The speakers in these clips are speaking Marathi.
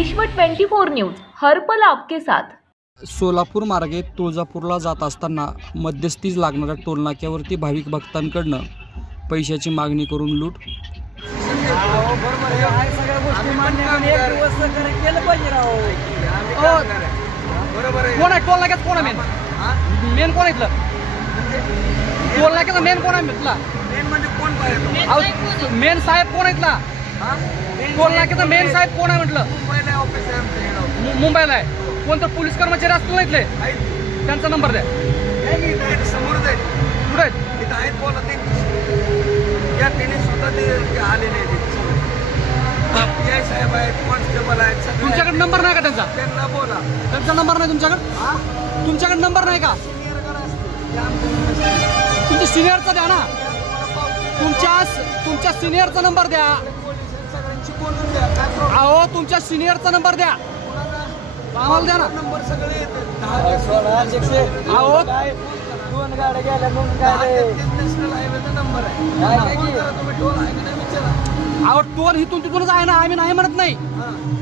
विश्व 24 न्यूज हर पल आपके साथ। सोलापूर मार्गे तुळजापूरला जात असताना मध्यस्थीच लागणाऱ्या टोलनाक्यावरती भाविक भक्तांकडनं पैशाची मागणी करून लूट। कोण आहे टोलनाक्यात? कोण आहे मेन कोण आहे इथलं? टोलनाक्याचा मेन कोण आहे इथला? मेन साहेब कोण आहे इथला? टोलनाक्याचा मेन साहेब कोण आहे म्हटलं? मुंबईला आहे। कोणतं पोलीस कर्मचारी असतील ना इथले? त्यांचा नंबर द्या। समोर कुठे आहेत? बोला ते या तिने स्वतः ते आलेले साहेब आहेत, कॉन्स्टेबल आहेत। तुमच्याकडे नंबर नाही का त्यांचा? त्यांना बोला। त्यांचा नंबर नाही तुमच्याकडे? तुमच्याकडे नंबर नाही का? तुमच्या सिनियरचा द्या ना। तुमच्या सिनियरचा नंबर द्या। अहो तुमच्या सिनियरचा नंबर द्या, आम्हाला द्या ना नंबर। सगळे अहो दोन गाड्या गेल्या म्हणून काय नॅशनल हायवेचा नंबर आहे। तुम्ही टोल आहे की नाही विचारा। अहो टोल इथून तिथूनच आहे ना, आम्ही नाही म्हणत नाही।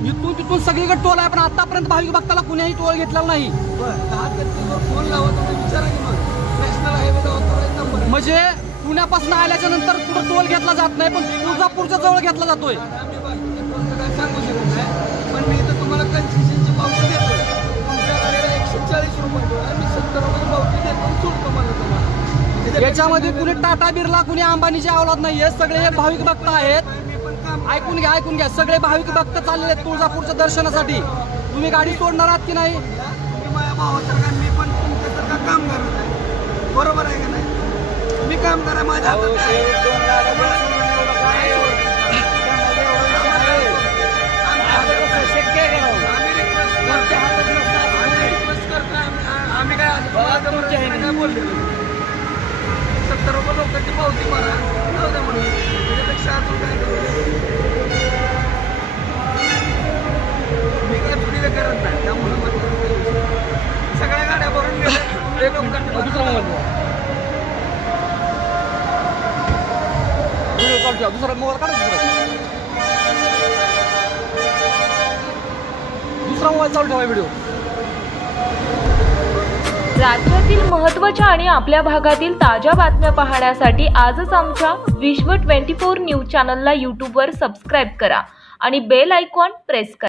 इथून तिथून सगळीकडे टोल आहे, पण आतापर्यंत भाविक भक्ताला कुणीही टोल घेतलेला नाही। फोन लावा, तुम्ही विचारा की मग नॅशनल हायवेचा ऑथराइज्ड नंबर आहे। म्हणजे पुण्यापासून आल्याच्या नंतर कुठं टोल घेतला जात नाही, पण तुळजापूरच्या जवळ घेतला जातोय। आम्ही बाकीच्या काय सांगू शकत नाही, पण मी इथं तुम्हाला कन्सेशनची पावती देतोय। तुमच्या गाडीला 140 रुपये, आम्ही 70 रुपये पावती देतो, सोडतो मला तुम्हाला। याच्यामध्ये कुणी टाटा बिर्ला, कुणी अंबानीची अवलाद नाहीये, सगळे एक भाविक भक्त आहेत। ऐकून घ्या, सगळे भाविक भक्त चाललेले आहेत तुळजापूरच्या दर्शनासाठी। तुम्ही गाडी सोडणार आहात की नाही? मी माझ्या भावासारखा, मी पण तुमच्यासारखा काम करत आहे, बरोबर आहे का नाही? मी काम करा माझ्या आम्ही काय बोलले 70 रुपये लोकांची पावती मारा, जाऊ द्या म्हणून। त्याच्यापेक्षा अजून काय करू? मी काय चुकी करत नाही, त्यामुळे सगळ्या गाड्या भरून गेल्या लोकांनी। दुसरा मोबाईल काढा, दुसरा मोबाईल चालू ठेवा व्हिडिओ। राज्यातील महत्त्वाच्या आणि आपल्या भागातील ताज्या बातम्या पाहण्यासाठी आजच आमच्या विश्व 24 न्यूज चॅनलला यूट्यूबवर सबस्क्राईब करा आणि बेल आयकॉन प्रेस करा।